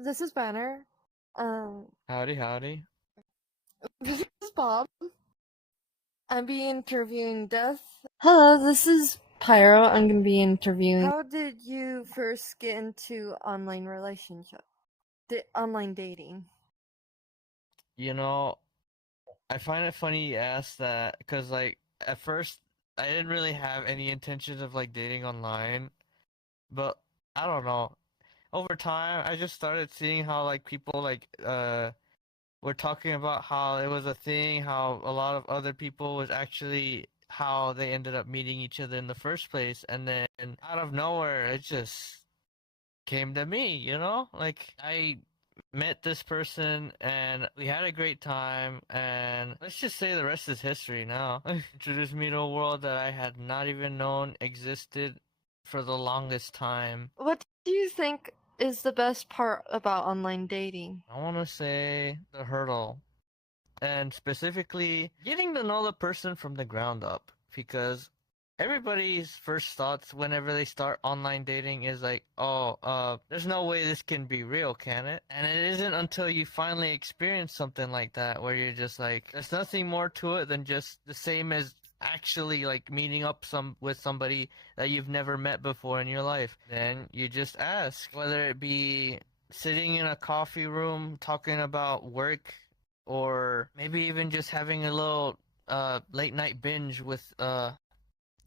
This is Banner. Um, Howdy, howdy. this is Bob. I'm be interviewing Death. Hello, this is Pyro. I'm gonna be interviewing. How did you first get into online relationship? Online dating? You know, I find it funny you asked that because, like, at first I didn't really have any intentions of like dating online, but I don't know. Over time, I just started seeing how like people were talking about how it was a thing, how a lot of other people was actually how they ended up meeting each other in the first place, and then out of nowhere, it just came to me, Like I met this person and we had a great time and let's just say the rest is history now. Introduced me to a world that I had not even known existed for the longest time. What do you think is the best part about online dating? I want to say the hurdle and specifically getting to know the person from the ground up because everybody's first thoughts whenever they start online dating is like, oh, there's no way this can be real, can it? And it isn't until you finally experience something like that where you're just like, there's nothing more to it than just the same as actually like meeting up with somebody that you've never met before in your life. Then you just ask, whether it be sitting in a coffee room talking about work or maybe even just having a little late night binge with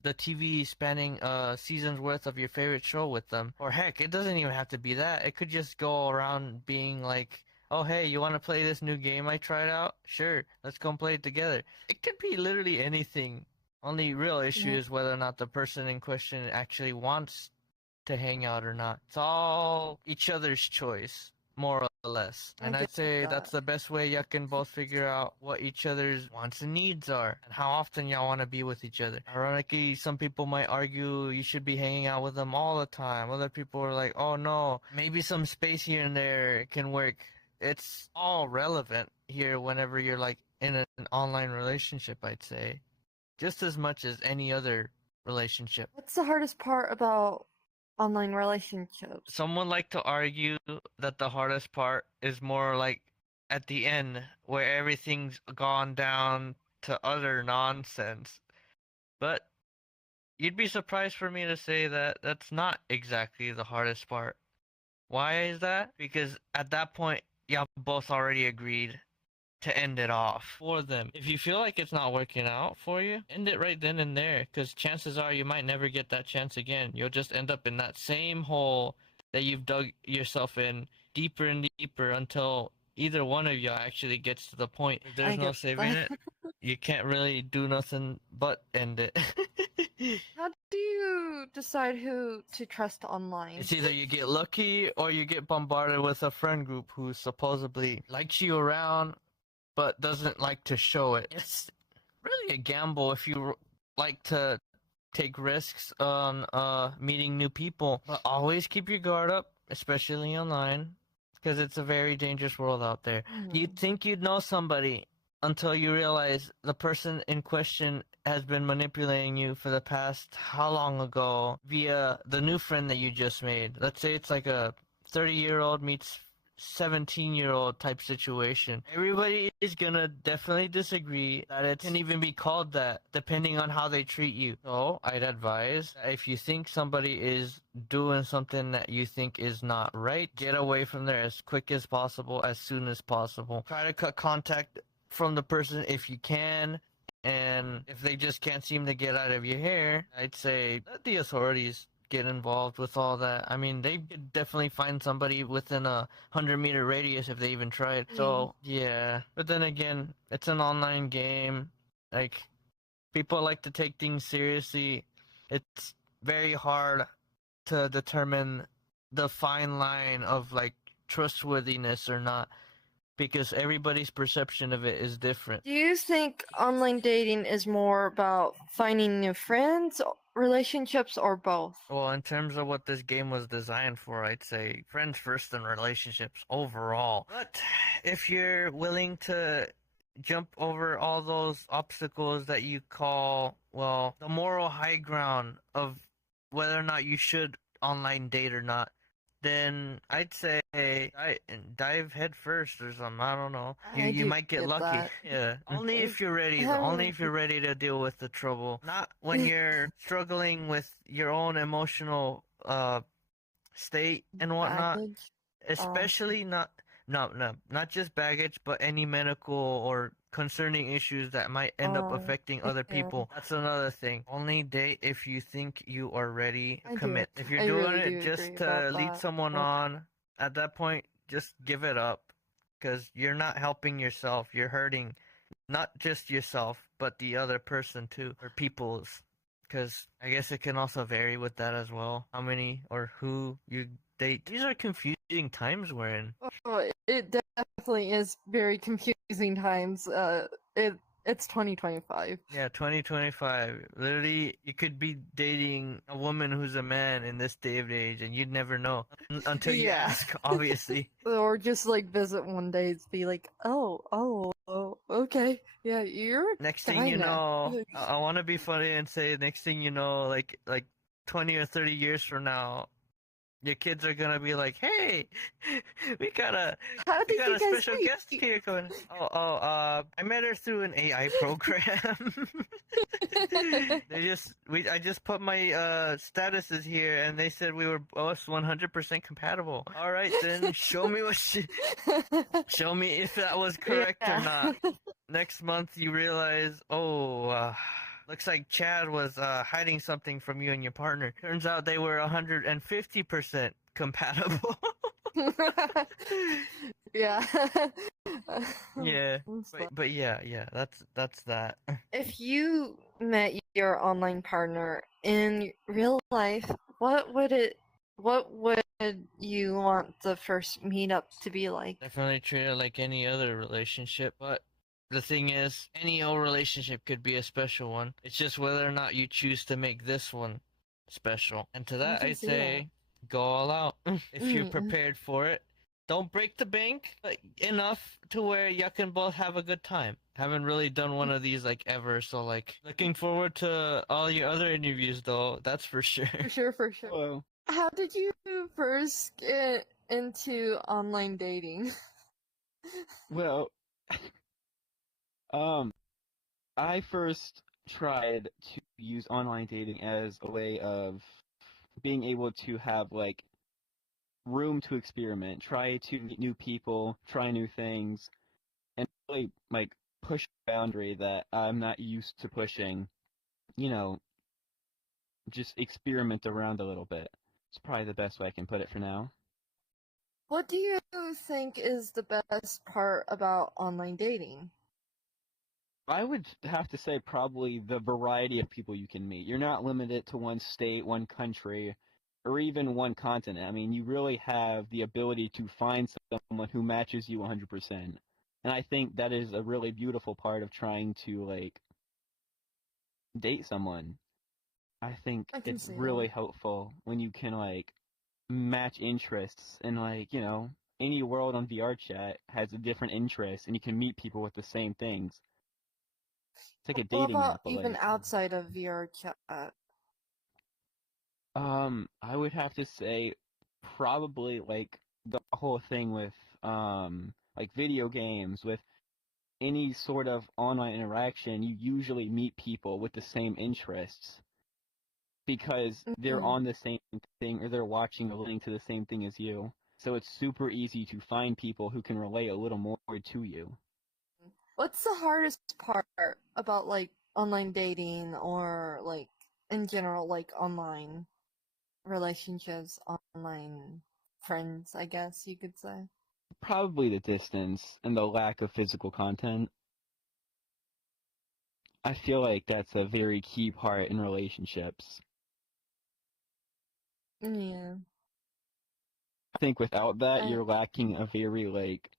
the TV spanning seasons worth of your favorite show with them. Or heck, it doesn't even have to be that. It could just go around being like, oh hey, you want to play this new game I tried out? Sure, let's go and play it together. It could be literally anything. Only real issue is whether or not the person in question actually wants to hang out or not. It's all each other's choice, more or less. I And get I'd say that. that's the best way you can both figure out what each other's wants and needs are and how often y'all want to be with each other. Ironically, some people might argue you should be hanging out with them all the time. Other people are like, oh no, maybe some space here and there can work. It's all relevant here whenever you're like in an online relationship, I'd say. Just as much as any other relationship. What's the hardest part about online relationships? Someone like to argue that the hardest part is more like at the end where everything's gone down to utter nonsense. But you'd be surprised for me to say that that's not exactly the hardest part. Why is that? Because at that point, y'all both already agreed to end it off for them. If you feel like it's not working out for you, end it right then and there, because chances are you might never get that chance again. You'll just end up in that same hole that you've dug yourself in deeper and deeper until either one of you actually gets to the point. If there's I no get saving that. it, you can't really do nothing but end it. How do you decide who to trust online? It's either you get lucky or you get bombarded with a friend group who supposedly likes you around but doesn't like to show it. It's really a gamble if you like to take risks on meeting new people. But always keep your guard up, especially online, because it's a very dangerous world out there. You'd think you'd know somebody until you realize the person in question has been manipulating you for the past how long ago via the new friend that you just made. Let's say it's like a 30-year-old meets 17-year-old type situation. Everybody is gonna definitely disagree that it can even be called that, depending on how they treat you. So, I'd advise that if you think somebody is doing something that you think is not right, get away from there as quick as possible, as soon as possible. Try to cut contact from the person if you can. And if they just can't seem to get out of your hair, I'd say let the authorities get involved with all that. I mean, they could definitely find somebody within a 100-meter radius if they even tried. So, yeah. But then again, it's an online game. Like, people like to take things seriously. It's very hard to determine the fine line of, like, trustworthiness or not because everybody's perception of it is different. Do you think online dating is more about finding new friends, relationships, or both? Well, in terms of what this game was designed for, I'd say friends first and relationships overall. But if you're willing to jump over all those obstacles that you call, well, the moral high ground of whether or not you should online date or not, then I'd say dive head first or something. I don't know. You I you do might get get lucky. that. Yeah. Only if you're ready though. Only Having if you're ready to deal with the trouble. Not when you're struggling with your own emotional state and whatnot. baggage. Oh, Especially not just baggage, but any medical or concerning issues that might end up oh, affecting other yeah. people. That's another thing. Only date if you think you are ready to I do. commit. If you're I doing really it do just agree about to lead that. someone on, at that point, just give it up. Because you're not helping yourself. You're hurting not just yourself, but the other person too, or people's. Because I guess it can also vary with that as well. How many or who you date. These are confusing times we're in. Oh, it definitely is very confusing times. It's 2025. Yeah, 2025. Literally, you could be dating a woman who's a man in this day of age, and you'd never know until you Yeah. ask, obviously. Or just like visit one day and be like, oh, okay, yeah, you're a Next thing guy you now. know, I want to be funny and say, next thing you know, like 20 or 30 years from now, your kids are gonna be like, "Hey, we got a How we did got you a guys special meet? guest here coming." I met her through an AI program. I just put my statuses here, and they said we were both 100% compatible. All right, then show me if that was correct or not. Yeah. Next month, you realize, looks like Chad was hiding something from you and your partner. Turns out they were 150% compatible. Yeah. Yeah, That's but yeah, that's that. If you met your online partner in real life, what would you want the first meetup to be like? Definitely treat it like any other relationship, but the thing is, any old relationship could be a special one. It's just whether or not you choose to make this one special. And to I that, can I see that. say, go all out. If you're Mm. prepared for it, don't break the bank, but enough to where you can both have a good time. Haven't really done one of these like ever, so like looking forward to all your other interviews though, that's for sure. For sure, for sure. Hello. How did you first get into online dating? Well, um, I first tried to use online dating as a way of being able to have like room to experiment, try to meet new people, try new things, and really like push a boundary that I'm not used to pushing. You know, just experiment around a little bit. It's probably the best way I can put it for now. What do you think is the best part about online dating? I would have to say probably the variety of people you can meet. You're not limited to one state, one country, or even one continent. I mean, you really have the ability to find someone who matches you 100%. And I think that is a really beautiful part of trying to like date someone. I think I can it's see really that. helpful when you can like match interests and like, any world on VR chat has a different interest and you can meet people with the same things. It's like a What dating about app, but even like outside of VR chat? I would have to say probably like the whole thing with like video games, with any sort of online interaction, you usually meet people with the same interests because they're Mhm. on the same thing or they're watching or listening to the same thing as you. So it's super easy to find people who can relate a little more to you. What's the hardest part about like online dating or like in general like online relationships, online friends, I guess you could say? Probably the distance and the lack of physical content. I feel like that's a very key part in relationships. Yeah. I think without that, I you're lacking a very like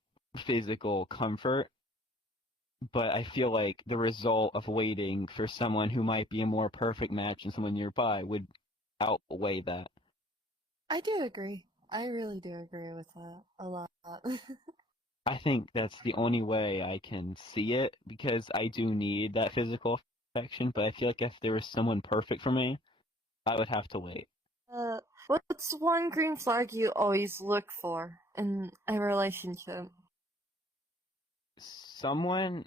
physical comfort. But I feel like the result of waiting for someone who might be a more perfect match and someone nearby would outweigh that. I do agree. I really do agree with that a lot. I think that's the only way I can see it because I do need that physical affection. But I feel like if there was someone perfect for me, I would have to wait. What's one green flag you always look for in a relationship? Someone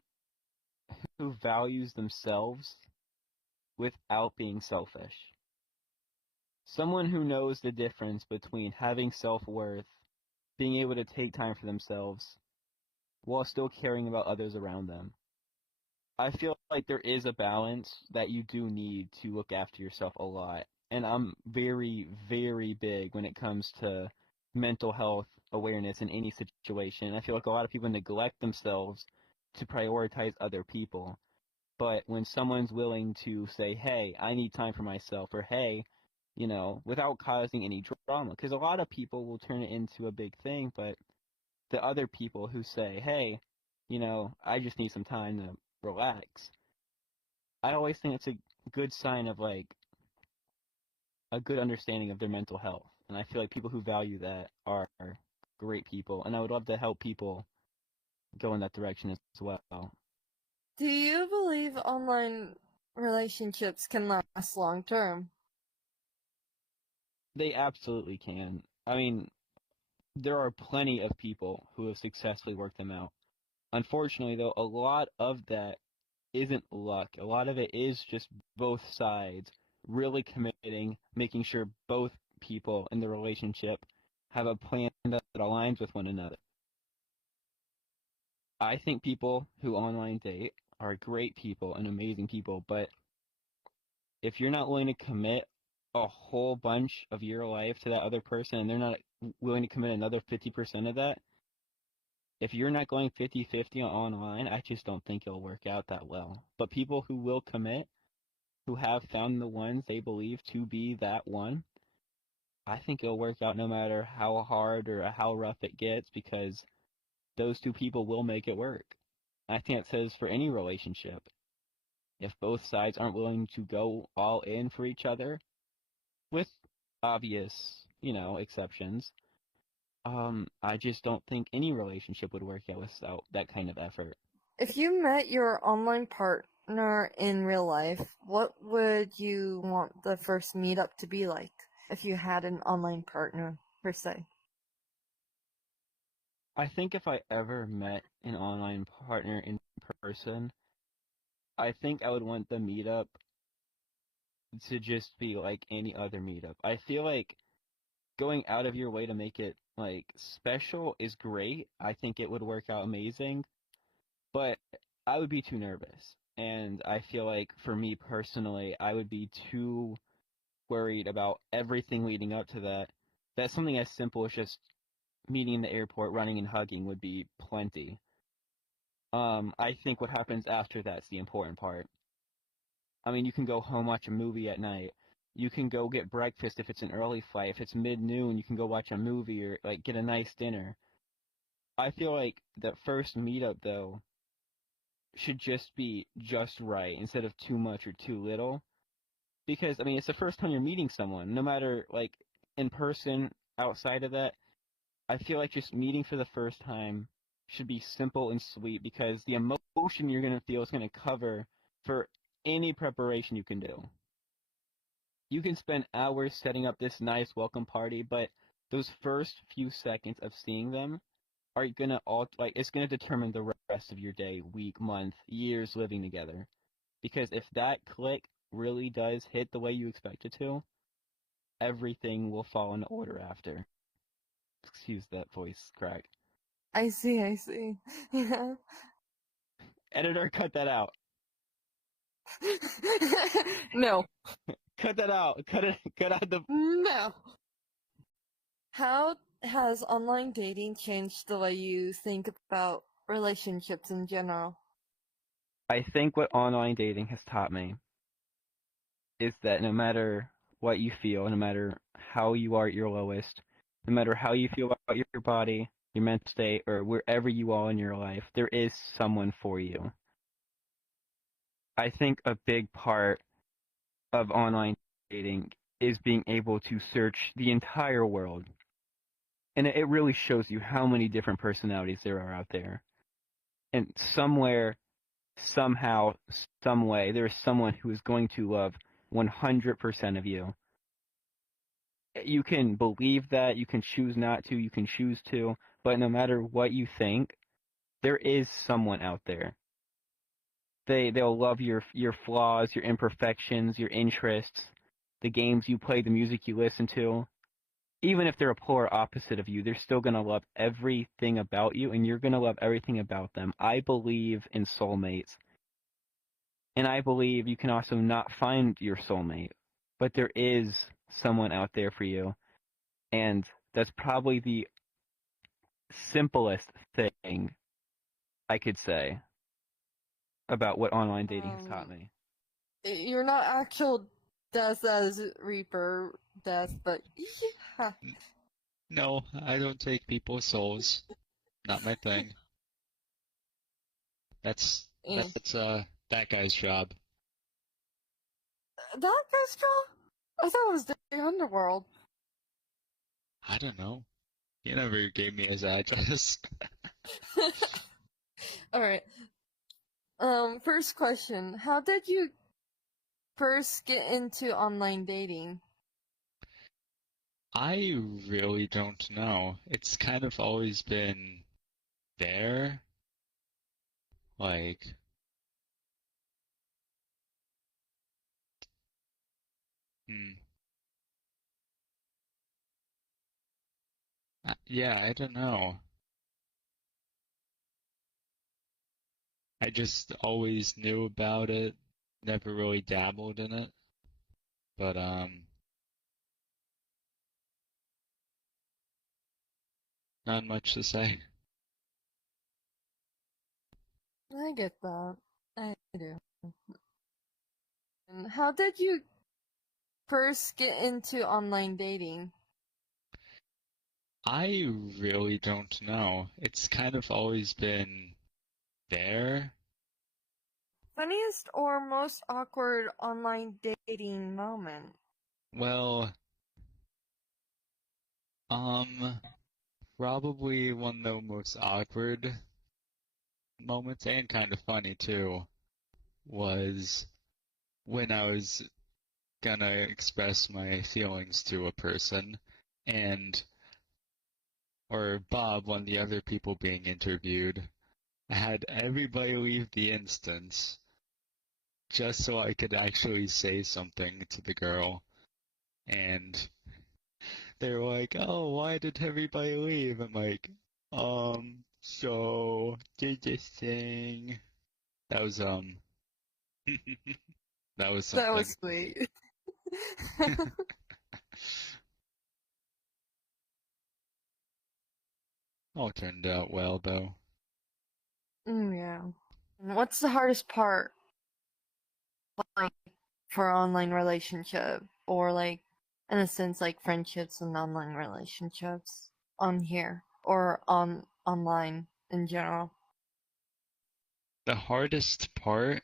who values themselves without being selfish. Someone who knows the difference between having self-worth, being able to take time for themselves, while still caring about others around them. I feel like there is a balance that you do need to look after yourself a lot. And I'm very, very big when it comes to mental health awareness in any situation. I feel like a lot of people neglect themselves to prioritize other people. But when someone's willing to say, hey, I need time for myself, or hey, without causing any drama, because a lot of people will turn it into a big thing, but the other people who say, hey, I just need some time to relax, I always think it's a good sign of like a good understanding of their mental health. And I feel like people who value that are great people. And I would love to help people go in that direction as well. Do you believe online relationships can last long term? They absolutely can. I mean, there are plenty of people who have successfully worked them out. Unfortunately, though, a lot of that isn't luck. A lot of it is just both sides really committing, making sure both people in the relationship have a plan that aligns with one another. I think people who online date are great people and amazing people, but if you're not willing to commit a whole bunch of your life to that other person and they're not willing to commit another 50% of that, if you're not going 50-50 online, I just don't think it'll work out that well. But people who will commit, who have found the ones they believe to be that one, I think it'll work out no matter how hard or how rough it gets, because those two people will make it work. I think it says for any relationship. If both sides aren't willing to go all in for each other, with obvious, exceptions, I just don't think any relationship would work out without that kind of effort. If you met your online partner in real life, what would you want the first meetup to be like if you had an online partner, per se? I think if I ever met an online partner in person, I think I would want the meetup to just be like any other meetup. I feel like going out of your way to make it like special is great. I think it would work out amazing, but I would be too nervous. And I feel like for me personally, I would be too worried about everything leading up to that. That something as simple as just meeting in the airport, running and hugging would be plenty. I think what happens after that's the important part. I mean, you can go home, watch a movie at night. You can go get breakfast if it's an early flight. If it's mid-noon, you can go watch a movie or like get a nice dinner. I feel like that first meetup though should just be just right instead of too much or too little. Because I mean, it's the first time you're meeting someone, no matter like in person, outside of that. I feel like just meeting for the first time should be simple and sweet, because the emotion you're gonna feel is gonna cover for any preparation you can do. You can spend hours setting up this nice welcome party, but those first few seconds of seeing them are gonna it's gonna determine the rest of your day, week, month, years living together. Because if that click really does hit the way you expect it to, everything will fall into order after. Excuse that voice crack. I see. Yeah. Editor, cut that out. No. Cut that out. Cut out the. No. How has online dating changed the way you think about relationships in general? I think what online dating has taught me is that no matter what you feel, no matter how you are at your lowest, no matter how you feel about your body, your mental state, or wherever you are in your life, there is someone for you. I think a big part of online dating is being able to search the entire world. And it really shows you how many different personalities there are out there. And somewhere, somehow, some way, there is someone who is going to love 100% of you. You can believe that, you can choose not to, you can choose to, but no matter what you think, there is someone out there. They'll love your flaws, your imperfections, your interests, the games you play, the music you listen to. Even if they're a polar opposite of you, they're still gonna love everything about you, and you're gonna love everything about them. I believe in soulmates, and I believe you can also not find your soulmate, but there is someone out there for you, and that's probably the simplest thing I could say about what online dating has taught me. You're not actual Death as Reaper Death, but yeah. No, I don't take people's souls. Not my thing. That's that guy's job. That guy's job? I thought it was the underworld. I don't know. He never gave me his address. Alright. First question. How did you first get into online dating? I really don't know. It's kind of always been there. Like, yeah, I don't know. I just always knew about it, never really dabbled in it. But, not much to say. I get that. I do. And how did you first get into online dating? I really don't know. It's kind of always been there. Funniest or most awkward online dating moment? Well, probably one of the most awkward moments, and kind of funny too, was when I was gonna express my feelings to a person, or Bob, one of the other people being interviewed, I had everybody leave the instance just so I could actually say something to the girl. And they were like, "Oh, why did everybody leave?" I'm like, so did this thing. That was that was That something. was sweet. All turned out well though. Yeah. And what's the hardest part, like, for online relationship, or like, in a sense, like friendships and online relationships on here or online in general? The hardest part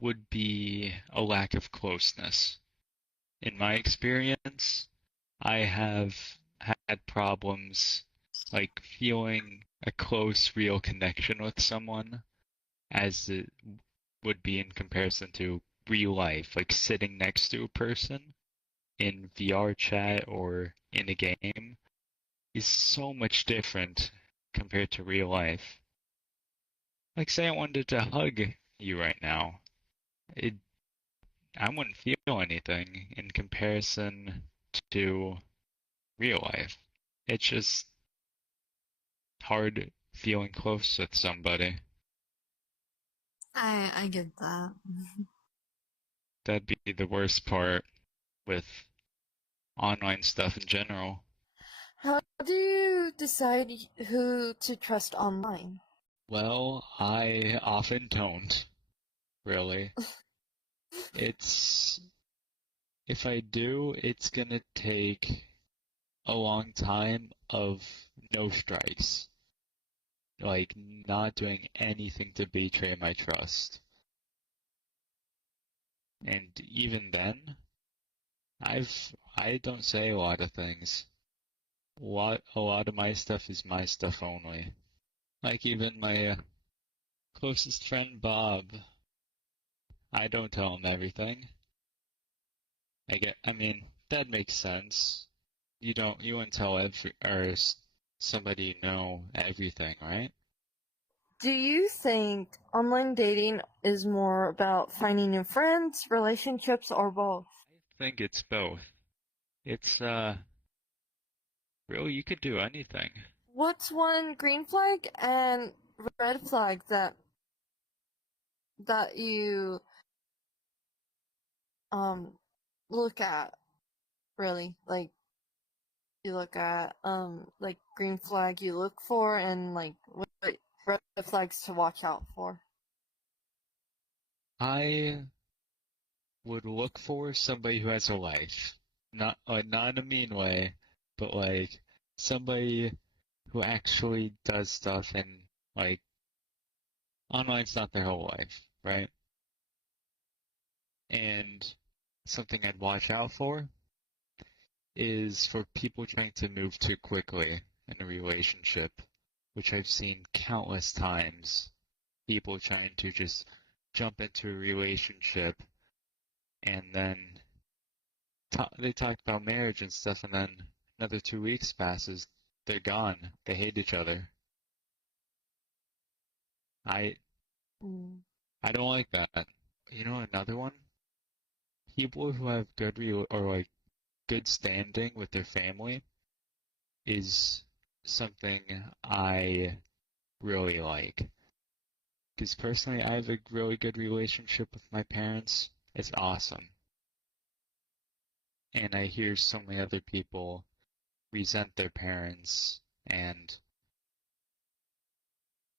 would be a lack of closeness. In my experience, I have had problems like feeling a close, real connection with someone as it would be in comparison to real life, like sitting next to a person in VR chat or in a game is so much different compared to real life. Like say I wanted to hug you right now, I wouldn't feel anything in comparison to real life. It's just hard feeling close with somebody. I get that. That'd be the worst part with online stuff in general. How do you decide who to trust online? Well, I often don't, really. It's if I do, it's gonna take a long time of no strikes. Like not doing anything to betray my trust. And even then, I don't say a lot of things. A lot of my stuff is my stuff only. Like even my closest friend Bob, I don't tell him everything. I mean, that makes sense. You wouldn't tell somebody you know everything, right? Do you think online dating is more about finding new friends, relationships, or both? I think it's both. It's really, you could do anything. What's one green flag and red flag that you look at, really? Like, you look at like green flag you look for, and like what red flags to watch out for. I would look for somebody who has a life. Not in a mean way, but like somebody who actually does stuff and like online's not their whole life, right? And something I'd watch out for is for people trying to move too quickly in a relationship, which I've seen countless times. People trying to just jump into a relationship and then they talk about marriage and stuff, and then another 2 weeks passes, they're gone. They hate each other. I Mm. I don't like that. You know, another one? People who have good standing with their family is something I really like. Because personally, I have a really good relationship with my parents. It's awesome. And I hear so many other people resent their parents and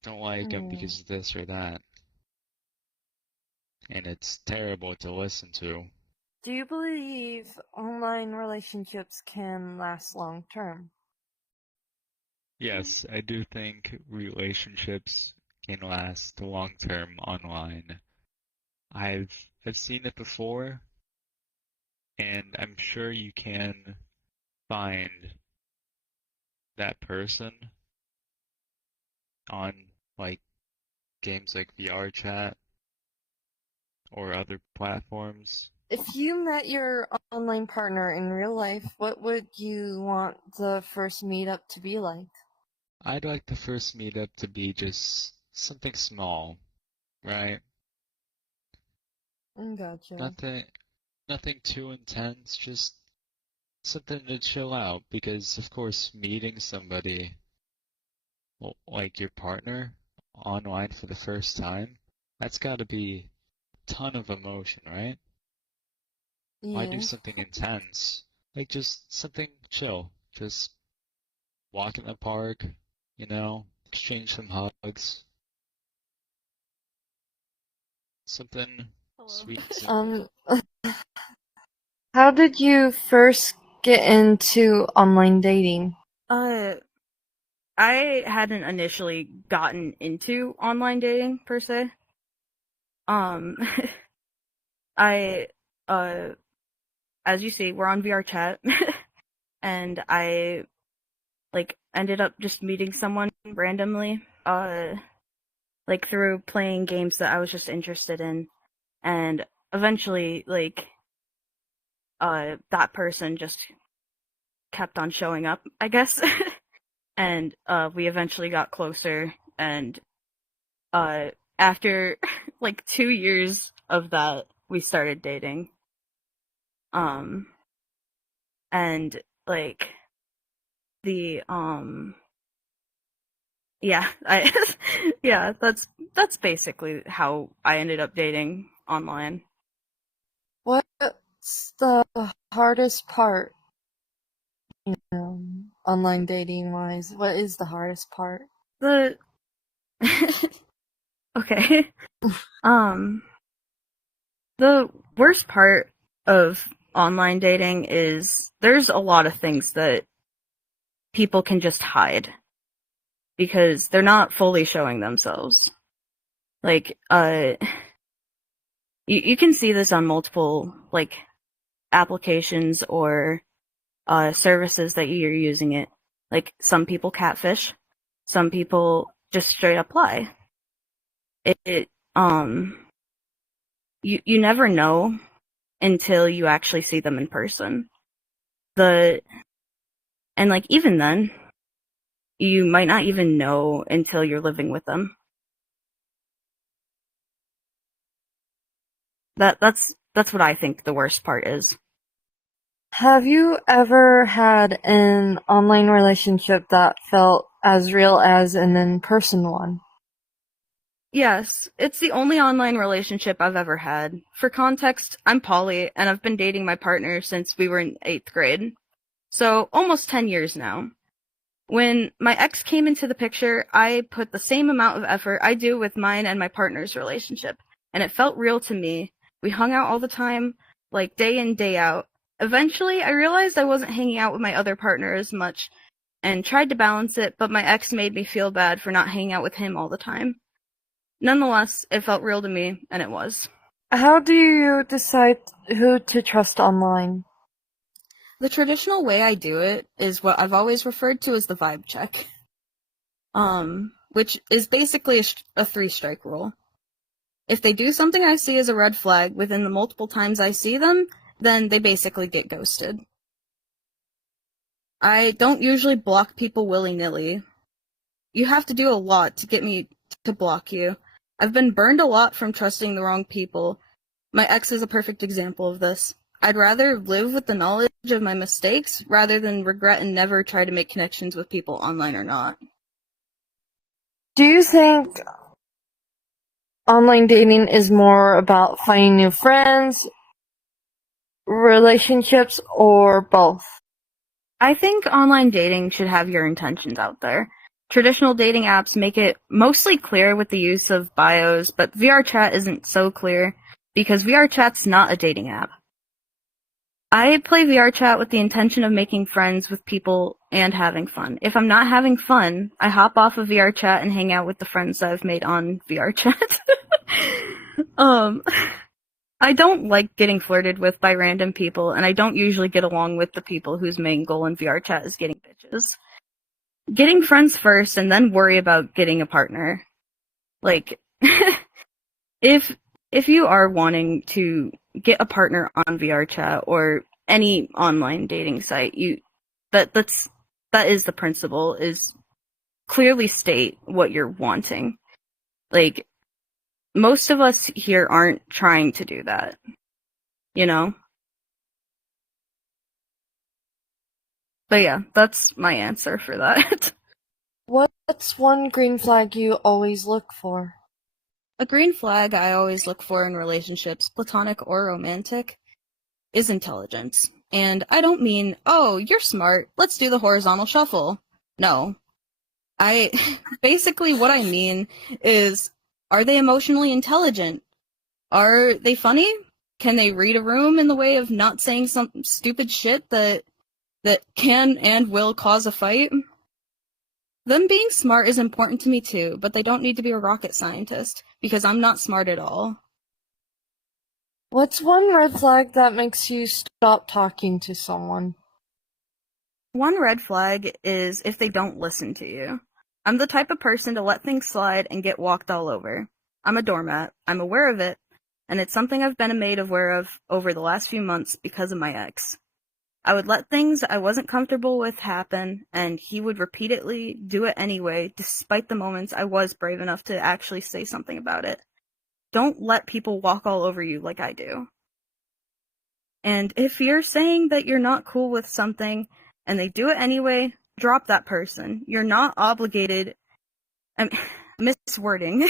don't like them because of this or that. And it's terrible to listen to. Do you believe online relationships can last long term? Yes, I do think relationships can last long term online. I've seen it before, and I'm sure you can find that person on like games like VR chat or other platforms. If you met your online partner in real life, what would you want the first meetup to be like? I'd like the first meetup to be just something small, right? Gotcha. Nothing too intense, just something to chill out because of course meeting somebody like your partner online for the first time, that's got to be a ton of emotion, right? Why do Yes. something intense? Like just something chill. Just walk in the park, exchange some hugs. Something sweet and simple. How did you first get into online dating? I hadn't initially gotten into online dating per se. I as you see, we're on VR chat, and I ended up just meeting someone randomly, through playing games that I was just interested in, and eventually that person just kept on showing up, I guess. And we eventually got closer, and after 2 years of that, we started dating. And the yeah, yeah, that's basically how I ended up dating online. What's the hardest part? Online dating wise, what is the hardest part? The okay. The worst part of online dating is there's a lot of things that people can just hide because they're not fully showing themselves. You can see this on multiple applications or services that you're using it. Like some people catfish, some people just straight up lie. You never know until you actually see them in person. And like even then, you might not even know until you're living with them. That's what I think the worst part is. Have you ever had an online relationship that felt as real as an in-person one? Yes, it's the only online relationship I've ever had. For context, I'm poly, and I've been dating my partner since we were in 8th grade. So, almost 10 years now. When my ex came into the picture, I put the same amount of effort I do with mine and my partner's relationship, and it felt real to me. We hung out all the time, like day in, day out. Eventually, I realized I wasn't hanging out with my other partner as much, and tried to balance it, but my ex made me feel bad for not hanging out with him all the time. Nonetheless, it felt real to me, and it was. How do you decide who to trust online? The traditional way I do it is what I've always referred to as the vibe check. Which is basically a 3-strike rule. If they do something I see as a red flag within the multiple times I see them, then they basically get ghosted. I don't usually block people willy-nilly. You have to do a lot to get me to block you. I've been burned a lot from trusting the wrong people. My ex is a perfect example of this. I'd rather live with the knowledge of my mistakes rather than regret and never try to make connections with people online or not. Do you think online dating is more about finding new friends, relationships, or both? I think online dating should have your intentions out there. Traditional dating apps make it mostly clear with the use of bios, but VRChat isn't so clear because VRChat's not a dating app. I play VRChat with the intention of making friends with people and having fun. If I'm not having fun, I hop off of VRChat and hang out with the friends that I've made on VRChat. I don't like getting flirted with by random people, and I don't usually get along with the people whose main goal in VRChat is getting bitches. Getting friends first, and then worry about getting a partner. Like, if you are wanting to get a partner on VRChat or any online dating site, that is the principle, is clearly state what you're wanting. Like, most of us here aren't trying to do that, you know? But yeah, that's my answer for that. What's one green flag you always look for? A green flag I always look for in relationships, platonic or romantic, is intelligence. And I don't mean, oh, you're smart, let's do the horizontal shuffle. No. Basically what I mean is, are they emotionally intelligent? Are they funny? Can they read a room in the way of not saying some stupid shit that can and will cause a fight? Them being smart is important to me too, but they don't need to be a rocket scientist, because I'm not smart at all. What's one red flag that makes you stop talking to someone? One red flag is if they don't listen to you. I'm the type of person to let things slide and get walked all over. I'm a doormat. I'm aware of it, and it's something I've been made aware of over the last few months because of my ex. I would let things I wasn't comfortable with happen, and he would repeatedly do it anyway, despite the moments I was brave enough to actually say something about it. Don't let people walk all over you like I do. And if you're saying that you're not cool with something, and they do it anyway, drop that person. You're not obligated... miswording.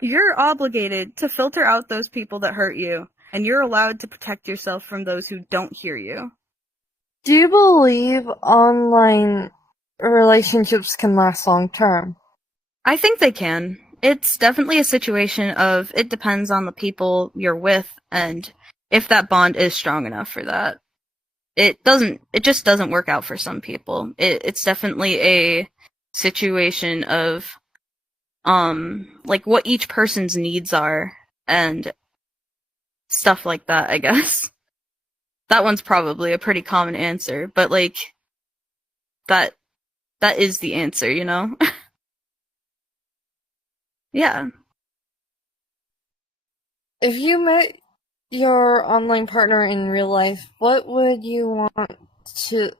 You're obligated to filter out those people that hurt you, and you're allowed to protect yourself from those who don't hear you. Do you believe online relationships can last long term? I think they can. It's definitely a situation of it depends on the people you're with and if that bond is strong enough for that. It just doesn't work out for some people. It's definitely a situation of like what each person's needs are and stuff like that, I guess. That one's probably a pretty common answer, but like that is the answer, you know? Yeah. If you met your online partner in real life, what would you want to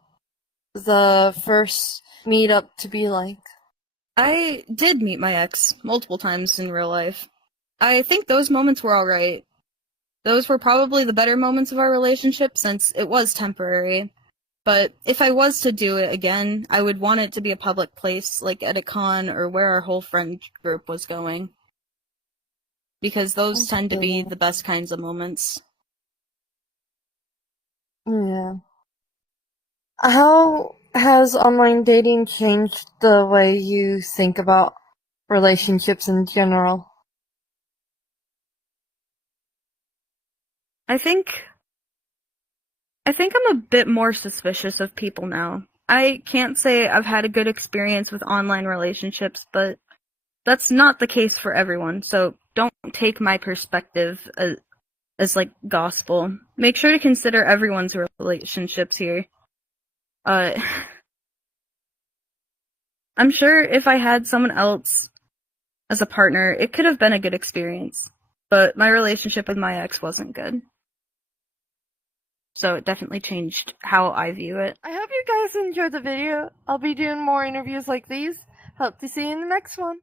the first meetup to be like? I did meet my ex multiple times in real life. I think those moments were alright. Those were probably the better moments of our relationship since it was temporary. But if I was to do it again, I would want it to be a public place, like at a con or where our whole friend group was going. Because those tend to be the best kinds of moments. Yeah. How has online dating changed the way you think about relationships in general? I think I'm a bit more suspicious of people now. I can't say I've had a good experience with online relationships, but that's not the case for everyone, so don't take my perspective as like gospel. Make sure to consider everyone's relationships here. I'm sure if I had someone else as a partner, it could have been a good experience, but my relationship with my ex wasn't good. So it definitely changed how I view it. I hope you guys enjoyed the video. I'll be doing more interviews like these. Hope to see you in the next one.